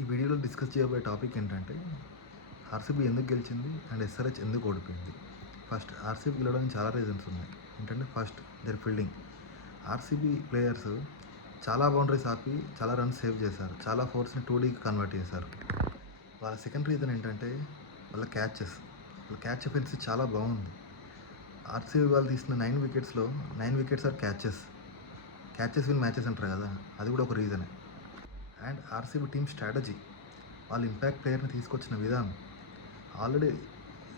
ఈ వీడియోలో డిస్కస్ చేయబోయే టాపిక్ ఏంటంటే ఆర్సీబీ ఎందుకు గెలిచింది అండ్ ఎస్ఆర్హెచ్ ఎందుకు ఓడిపోయింది. ఫస్ట్ ఆర్సీబీ గెలవడానికి చాలా రీజన్స్ ఉన్నాయి. ఏంటంటే first there fielding. RCB players చాలా బౌండరీస్ ఆపి చాలా రన్స్ సేవ్ చేశారు. చాలా ఫోర్స్ని 2Dకి కన్వర్ట్ చేశారు. వాళ్ళ సెకండ్ రీజన్ ఏంటంటే వాళ్ళ క్యాచ్ ఎఫెన్సీ చాలా బాగుంది. ఆర్సీబీ వాళ్ళు తీసిన 9 వికెట్స్లో 9 wickets or catches win matches అంటారు కదా, అది కూడా ఒక రీజనే. అండ్ ఆర్సీబీ టీమ్ స్ట్రాటజీ, వాళ్ళు ఇంపాక్ట్ ప్లేయర్ని తీసుకొచ్చిన విధానం. ఆల్రెడీ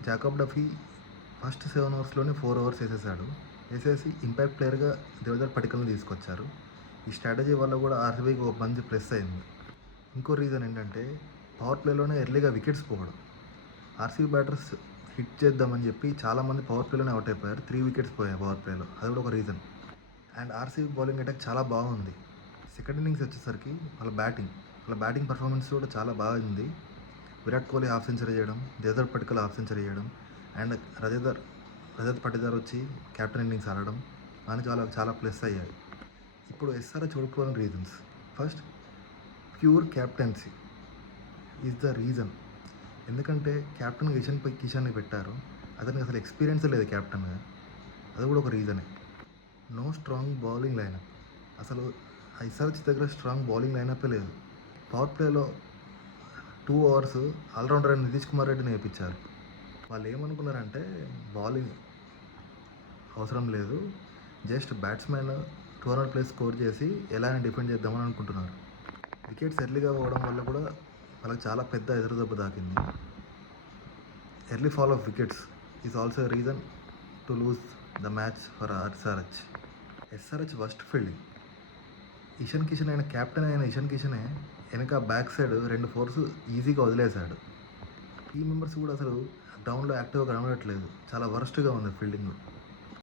జాకబ్ డఫీ ఫస్ట్ 7 ఓవర్స్లోనే 4 ఓవర్స్ వేసేసి ఇంపాక్ట్ ప్లేయర్గా దేవదర్ పటికల్ని తీసుకొచ్చారు. ఈ స్ట్రాటజీ వల్ల కూడా ఆర్సీబీకి ఒక మంచి ప్లస్ అయింది. ఇంకో రీజన్ ఏంటంటే పవర్ ప్లేలోనే ఎర్లీగా వికెట్స్ పోవడం. ఆర్సీబీ బ్యాటర్స్ హిట్ చేద్దామని చెప్పి చాలామంది పవర్ ప్లేలోనే అవుట్ అయిపోయారు. 3 వికెట్స్ పోయాయి పవర్ ప్లేలో, అది కూడా ఒక reason. And RCB bowling attack చాలా బాగుంది. సెకండ్ ఇన్నింగ్స్ వచ్చేసరికి వాళ్ళ బ్యాటింగ్ పర్ఫార్మెన్స్ కూడా చాలా బాగుంది. విరాట్ కోహ్లీ హాఫ్ సెంచరీ చేయడం, దేవదర్ పటికల్ హాఫ్ సెంచరీ చేయడం, అండ్ రజత్ పటిదార్ వచ్చి క్యాప్టెన్ ఇన్నింగ్స్ ఆడడం అని చాలా చాలా ప్లస్ అయ్యాయి. ఇప్పుడు ఎస్ఆర్హెచ్ ఓడిపోయిన reasons. First, pure captaincy is the reason. ఎందుకంటే కెప్టెన్ కిషన్ని పెట్టారు. అతనికి అసలు ఎక్స్పీరియన్స్ లేదు క్యాప్టెన్గా, అది కూడా ఒక రీజనే. No strong bowling lineup. అసలు ఎస్ఆర్హెచ్ దగ్గర స్ట్రాంగ్ బౌలింగ్ లైనప్ లేదు. పవర్ ప్లేలో 2 ఓవర్స్ ఆల్రౌండర్ అయిన నితీష్ కుమార్ రెడ్డిని వేయించారు. వాళ్ళు ఏమనుకున్నారంటే బౌలింగ్ అవసరం లేదు, జస్ట్ బ్యాట్స్మెన్ 200 ప్లస్ స్కోర్ చేసి ఎలా డిఫెండ్ చేద్దామని అనుకుంటున్నారు. వికెట్స్ ఎర్లీగా పోవడం వల్ల కూడా వాళ్ళకి చాలా పెద్ద ఎదురుదెబ్బ తాకింది. Early fall of wickets is also reason to lose the match for SRH worst fielding. Captain అయిన ఇషాన్ కిషనే వెనక బ్యాక్ సైడ్ 2 ఫోర్స్ ఈజీగా వదిలేశాడు. టీమ్ మెంబర్స్ కూడా అసలు గ్రౌండ్లో యాక్టివ్గా కనబడట్లేదు. చాలా వరస్ట్గా ఉంది ఫీల్డింగ్.